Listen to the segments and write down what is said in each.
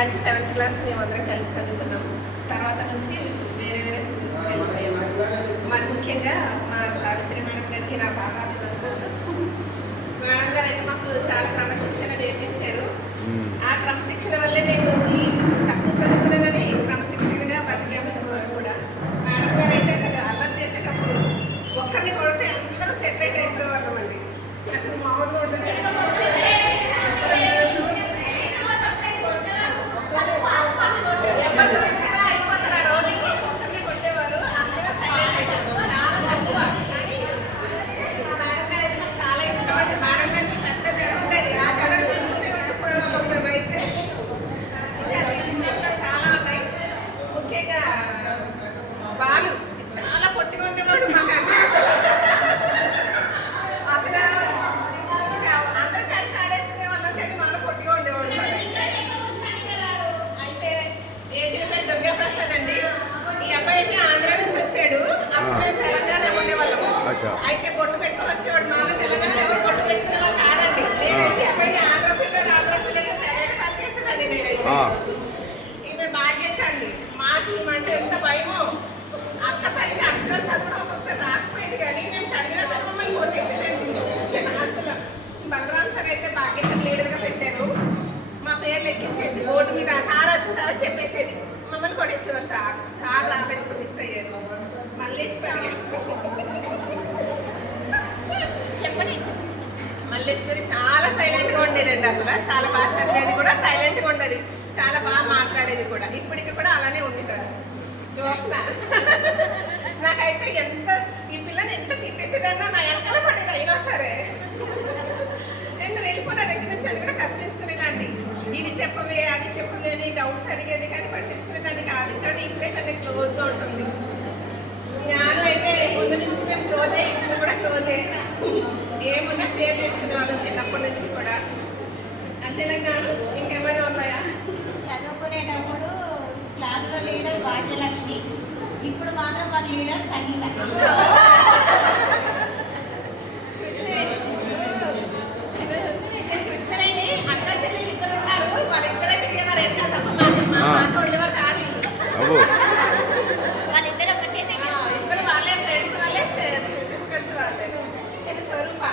Batch 7th class మేమందరం కలిసి చదువుకున్నాం. తర్వాత నుంచి వేరే వేరే స్కూల్స్కి వెళ్ళిపోయాము. మరి ముఖ్యంగా మా సావిత్రి మేడం గారికి నా బాగా అభినందనలు. మేడం గారు అయితే మాకు చాలా క్రమశిక్షణ నేర్పించారు. ఆ క్రమశిక్షణ వల్లే మేము ఈ తక్కువ చదువుకున్నా కానీ క్రమశిక్షణగా బతికాము ఇప్పటివరకు కూడా. మేడం గారు అయితే అసలు అల్లరి చేసేటప్పుడు ఒక్కరిని కొడితే అందరూ సెపరేట్ అయిపోయేవాళ్ళం అండి. అసలు మామూలుగా ఉంటుంది. ఎవరు దొరికినా అయిపోతారు ఆ రోజుల్లో. ఒక్కరిని కొట్టేవారు, అందరూ సైలెంట్ అయిపోతారు. చాలా తక్కువ. కానీ మేడం గారు అయితే నాకు చాలా ఇష్టం అండి. మేడం గారికి పెద్ద జడ ఉండేది. ఆ జడను చూస్తూనే ఉండిపోయేవాళ్ళం మేమైతే. ఇంకా ఇంకా చాలా ఉన్నాయి. ముఖ్యంగా బాలు చాలా పొట్టిగా ఉండేవాడు మాకు అన్నీ. అసలు ఇంకా అందరూ కలిసి ఆడేసుకునే వాళ్ళం కానీ మాలో పొట్టిగా ఉండేవాడు. అయితే ఏజీ పేరు దుర్గా ప్రసాద్ అండి. ఈ అబ్బాయి అయితే ఆంధ్ర నుంచి వచ్చాడు. అప్పుడు మేము తెలంగాణ ఉండేవాళ్ళము. అయితే బొట్టు పెట్టుకుని వచ్చేవాడు. మాలో తెలంగాణలో ఎవరు బొట్టు పెట్టుకునే వాళ్ళు కాదండి. నేనైతే అబ్బాయి ఆంధ్ర పిల్లడు తెలంగాణ చేసేదాన్ని నేనైతే. ఈమె భాగ్యక్క అండి. మాకు ఈమంటే ఎంత భయమో. అక్క సరిగ్గా అక్షరాలు చదవడం ఒకసారి రాకపోయేది కానీ మేము చదివినా సరే మమ్మల్ని కొట్టేసేదండి. అసలు బలరాం సార్ అయితే భాగ్యక్క లీడర్గా పెట్టారు. మా పేర్లు ఎక్కించేసి బోర్డు మీద సార్ వచ్చిన తర్వాత చెప్పేసేది. మమ్మల్ని కొట్టేసేవారు. సార్ రాలేదు, ఇప్పుడు మిస్ అయ్యారు. మల్లేశ్వరి చెప్పండి. మల్లేశ్వరి చాలా సైలెంట్గా ఉండేదండి. అసలు చాలా బాగా చదివేది కూడా, సైలెంట్గా ఉండేది, చాలా బాగా మాట్లాడేది కూడా. ఇప్పటికి కూడా అలానే ఉంది తను. జోస్న నాకైతే ఈ పిల్లని ఎంత తిట్టేసేదన్నా నా వెనకాల పడేది. అయినా సరే నేను వెళ్ళిపోయిన దగ్గర నుంచి అని కూడా కసిరించుకునేదాన్ని. ఇది చెప్పవే అది చెప్పవే అని డౌట్స్ అడిగేది కానీ పట్టించుకునేదాన్ని కాదు. కానీ ఇప్పుడే తనకి క్లోజ్గా ఉంటుంది. జ్ఞానం అయితే ముందు నుంచి మేము క్లోజే, ఇప్పుడు కూడా క్లోజే. ఏమున్నా షేర్ చేసుకునే వాళ్ళం చిన్నప్పటి నుంచి కూడా. అంతేనా జ్ఞానం? ఇంకేమైనా ఉన్నాయా? చదువుకునేటప్పుడు క్లాస్లో లీడర్ భాగ్యలక్ష్మి, ఇప్పుడు మాత్రం మాకు లీడర్ సంగీత. కృష్ణని అక్క చెల్లెలు ఇద్దరు ఉన్నారు. వాళ్ళిద్దరే తిరిగేవారు. ఎంత తప్ప మాకు ఉండేవారు కాదు. వాళ్ళిద్దరు ఒకటే ఇద్దరు వాళ్ళే ఫ్రెండ్స్, వాళ్ళే సిస్టర్స్ వాళ్ళే. నేను స్వరూప.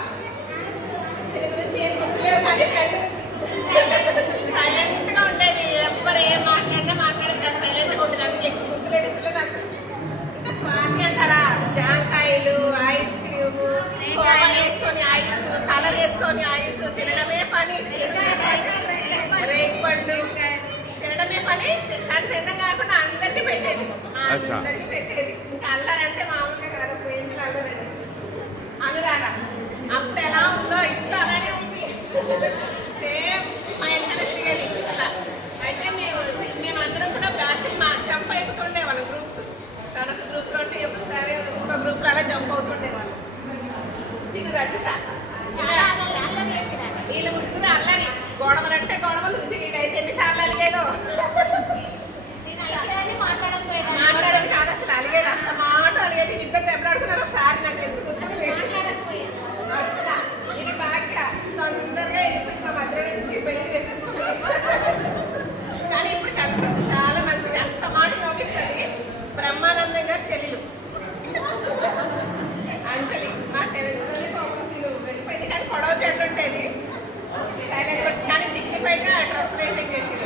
దీని గురించి ఏం గుర్తులేవు కానీ ఫ్రెండ్ సైలెంట్గా ఉండేది. ఎవ్వరు ఏం మాట్లాడినా మాట్లాడేది కాదు, సైలెంట్గా ఉండేది. అందుకే గుర్తులేదు పిల్ల నాకు. ఇంకా స్వాతి అంటారా, జాంకాయలు, ఐస్ క్రీమ్, కోవా వేసుకొని ఐస్, కలర్ వేసుకొని ఐస్ తినడమే పని. రేగు పళ్ళు తినడమే పని. కానీ తినడం కాకుండా అందరికీ పెట్టేది. అందరికీ పెట్టేది. ఇంకా అల్లరంటే మామూలుగా కాదు, ప్రేమ్స్ అల్లరండి. అనురాధ అప్పుడు ఎలా ఉందో ఇప్పుడు అలానే ఉంది. సేమ్ మా వెనకాల తిరిగేది పిల్ల. అయితే మేమందరం కూడా బ్యాచ్ జంప్ అయిపోతుండే వాళ్ళం. గ్రూప్స్ తనకు గ్రూప్లో ఉంటే ఒకసారి ఒక గ్రూప్లో అలా జంప్ అవుతుండే వాళ్ళు. దీని రచిత వీళ్ళ ముగ్గురు అల్లరి. గొడవలంటే గొడవలు. ఇదైతే ఎన్నిసార్లు అలిగేదో. మాట్లాడేది కాదు అసలు, అలిగేది. అంత మాట అలిగేది. ఇద్దరు దెబ్బలాడుకున్నారు ఒకసారి, నాకు తెలుసు. అసలు ఇది బాగా తొందరగా వెళ్ళిపోయి మా మధ్య నుంచి పెళ్లి చేసేసుకున్నాం. కానీ ఇప్పుడు కలిసి చాలా మంచిది. అంత మాట నవ్విస్తుంది. బ్రహ్మానందంగా చెల్లెలు అంజలి మా వెళ్ళిపోయింది. కానీ పొడవ చెట్లు ఉండేది. కానీ డిగ్నిఫైడ్గా డ్రెస్ మెయింటైన్ చేసేది.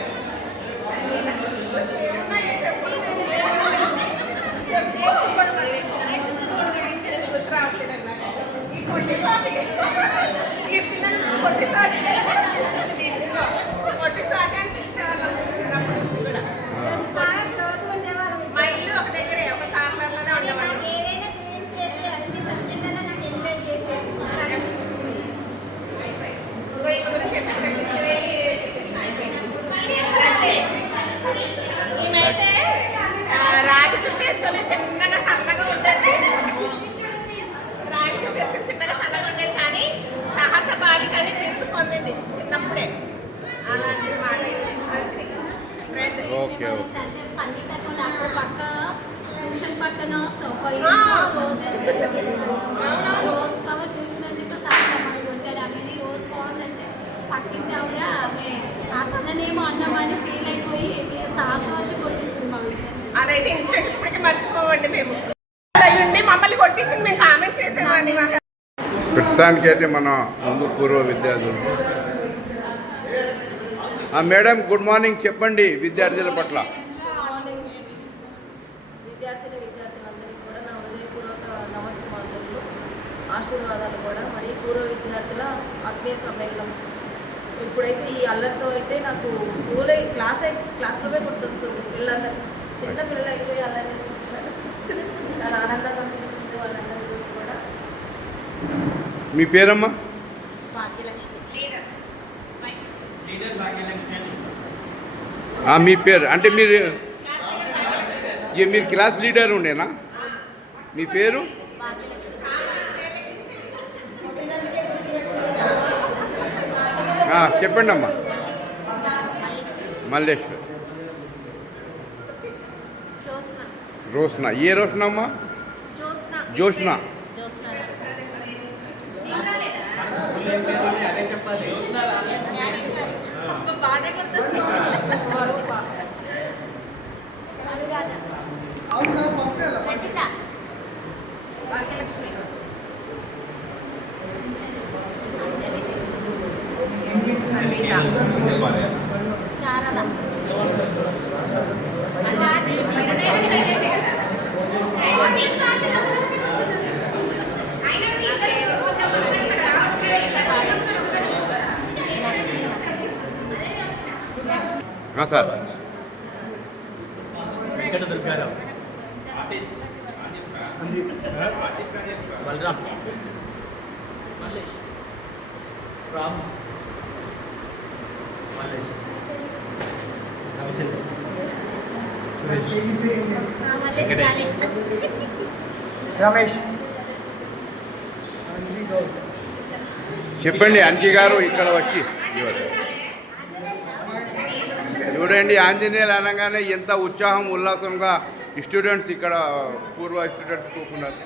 గుర్తు రావట్లేదు అన్నమాట. ఈ పొట్టిసారి ఈ పిల్లలు పొట్టిసారి పొట్టిసారి అని పిలిచేవాళ్ళం చిన్నప్పటి నుంచి కూడా. మా ఇల్లు ఒక దగ్గరే, ఒక కార్నర్లోనే ఉండేవాళ్ళం. ఈ గురించి చెప్పేస్తాను. కృష్ణవేణి చెప్పేస్తాను. ఈమెయితే రాగి చుట్టేసుకొని చిన్నగా సన్నగా ఉంటుంది. రాగి చుట్టేసుకొని చిన్నగా సన్నగా ఉండేది. కానీ సాహస బాలికని బిరుదు పొందింది. కొట్టించింది మేము కామెంట్ చేసేవాడిని మాకు ప్రస్తుతానికి అయితే మన ముందు పూర్వ విద్యార్థులు. మేడం గుడ్ మార్నింగ్, చెప్పండి విద్యార్థుల పట్ల. విద్యార్థులందరికీ కూడా నా హృదయపూర్వక నమస్కారాలు, ఆశీర్వాదాలు కూడా. మరి పూర్వ విద్యార్థుల ఆత్మీయ సమ్మేళనం ఇప్పుడైతే ఈ అల్లరితో అయితే నాకు క్లాస్లోనే గుర్తొస్తుంది. పిల్లలందరూ చిన్న పిల్లలు అయిపోయి అల్లరి చేసుకుంటున్నారు. చాలా ఆనందంగా అనిపిస్తుంది వాళ్ళందరూ చూసి కూడా. మీ పేరమ్మా? భాగ్యలక్ష్మి. మీ పేరు అంటే మీరు క్లాస్ లీడర్ ఉండేనా? మీ పేరు? భాగ్యలక్ష్మి. చెప్పండి అమ్మా. మల్లేశ్వర్. జ్యోత్స్న. రోష్న. ఏ రోష్న అమ్మా? జ్యోత్స్న. జోష్న. జ్యోత్స్న. బాగా గుర్తుంది. రజిత. భాగ్యలక్ష్మి. అంజలి. సంగీత. శారద. సార్. వెంకట దుర్గారావు, బలరాం, మల్లేష్, రామ్, మల్లేష్, రవిచంద్ర, సురేష్, వెంకటేష్, రమేష్, చెప్పండి అంజీ గారు ఇక్కడ వచ్చి చూడండి. ఆంజనేయులు అనగానే ఎంత ఉత్సాహం ఉల్లాసంగా స్టూడెంట్స్ ఇక్కడ పూర్వ స్టూడెంట్స్ కూకున్నారు.